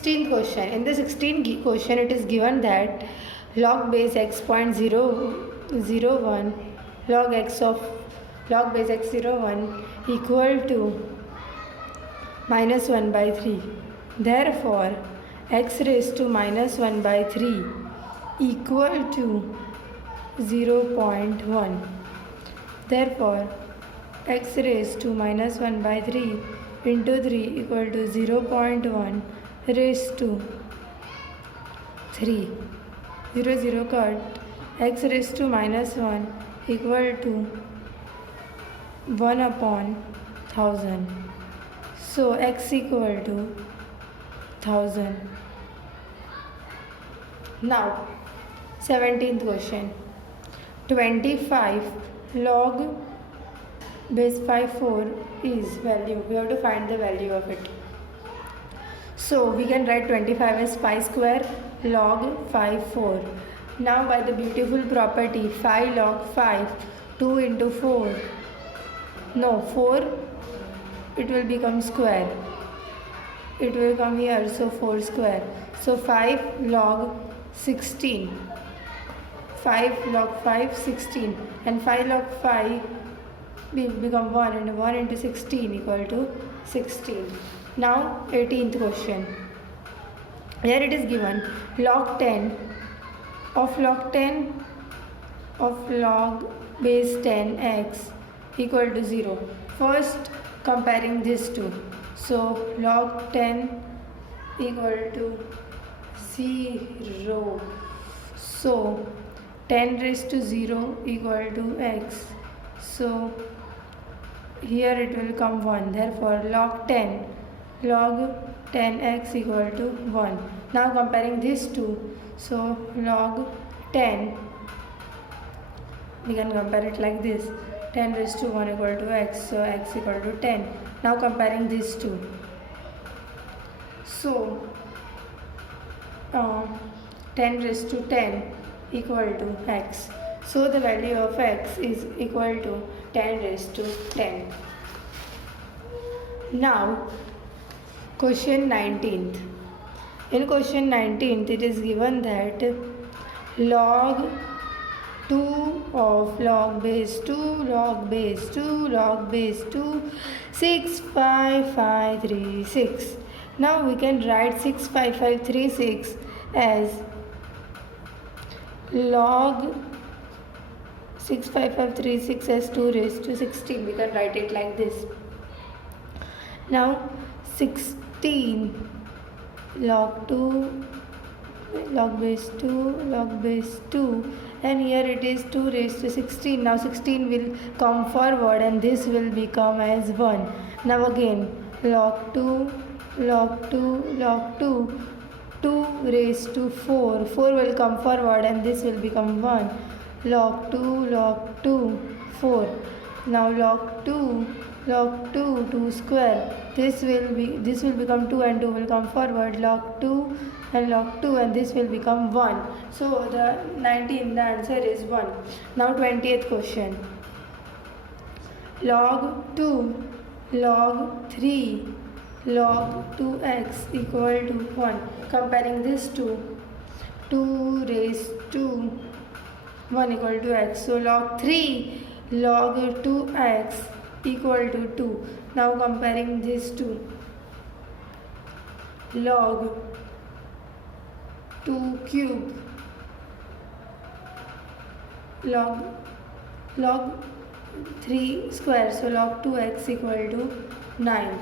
16th question. In the 16th question, it is given that log base x 0.001 log x of log base x 01 equal to minus 1 by 3. Therefore, x raised to minus 1 by 3 equal to 0.1. Therefore, x raised to minus 1 by 3 into 3 equal to 0.1 raised to 3. 0 0 cut. X raised to minus 1 equal to 1 upon 1000. So x equal to 1000. Now 17th question. 25 log base 54 is value. We have to find the value of it. So we can write 25 as 5 square log 54. Now by the beautiful property 5 log 5, 2 into 4. No, 4, it will become square. It will come here, so 4 square. So 5 log 16. 5 log 5, 16. And 5 log 5 will become 1, and 1 into 16 equal to 16. Now 18th question. Here it is given log 10 of log 10 of log base 10x equal to 0. First comparing these two. So log 10 equal to 0. So 10 raised to 0 equal to x. So here it will come 1. Therefore log 10x equal to 1. Now comparing these two. So log 10, we can compare it like this. 10 raised to 1 equal to x. So x equal to 10. Now comparing these two. So 10 raised to 10 equal to x. So the value of x is equal to 10 raised to 10. Now question 19th. In question 19th it is given that log 2 of log base 2 log base 2 log base 2 65536. Now we can write 65536 as log 65536 as 2 raised to 16. We can write it like this. Now 16 log 2 log base 2 log base 2, and here it is 2 raised to 16. Now 16 will come forward and this will become as 1. Now again log 2 log 2 log 2, 2 raised to 4. 4 will come forward and this will become 1. Log 2 4. Now log 2 2 square. This will become 2 and 2 will come forward. Log 2 and log 2, and this will become 1. So the answer is 1. Now 20th question. Log 2 log 3 log 2x equal to 1. Comparing this to 2 raised to 1 equal to x. So log 3 log 2x equal to 2. Now comparing these two. Log 2 cube log 3 square. So log 2x equal to 9.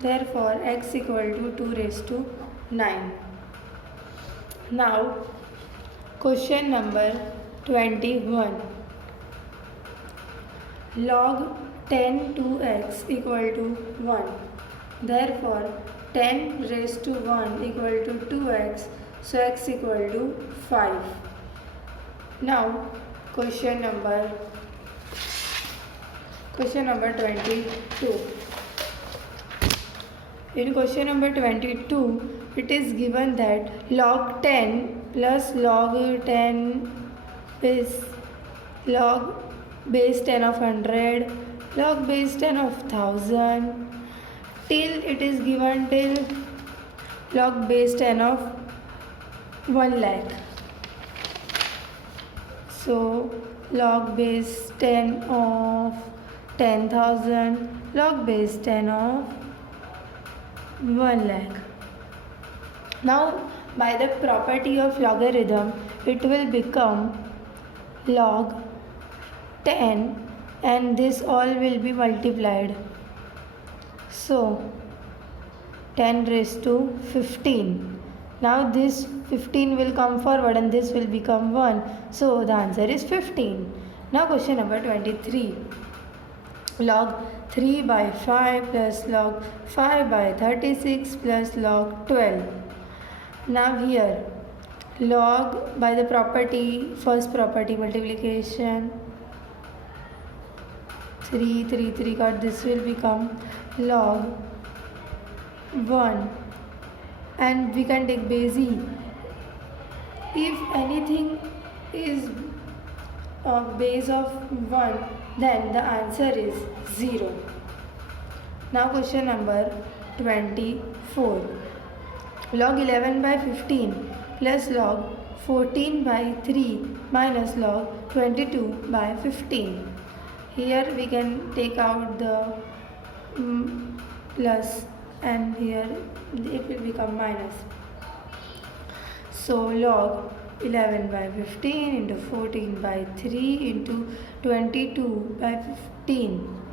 Therefore x equal to 2 raised to 9. Now question number 21. Log 10 2x equal to 1. Therefore 10 raised to 1 equal to 2x. So x equal to 5. Now question number 22. In question number 22, it is given that log 10 plus log 10 is log base 10 of 100, log base 10 of 1000, till it is given till log base 10 of 1 lakh. So log base 10 of 10,000, log base 10 of 1 lakh. Now by the property of logarithm, it will become log 10 and this all will be multiplied. So 10 raised to 15. Now this 15 will come forward and this will become 1. So the answer is 15. Now question number 23. Log 3 by 5 plus log 5 by 36 plus log 12. Now here log by the property, first property multiplication, 3 got, this will become log 1 and we can take base e. If anything is a base of 1, then the answer is 0. Now question number 24. Log 11 by 15 plus log 14 by 3 minus log 22 by 15. Here we can take out the plus and here it will become minus. So log 11 by 15 into 14 by 3 into 22 by 15.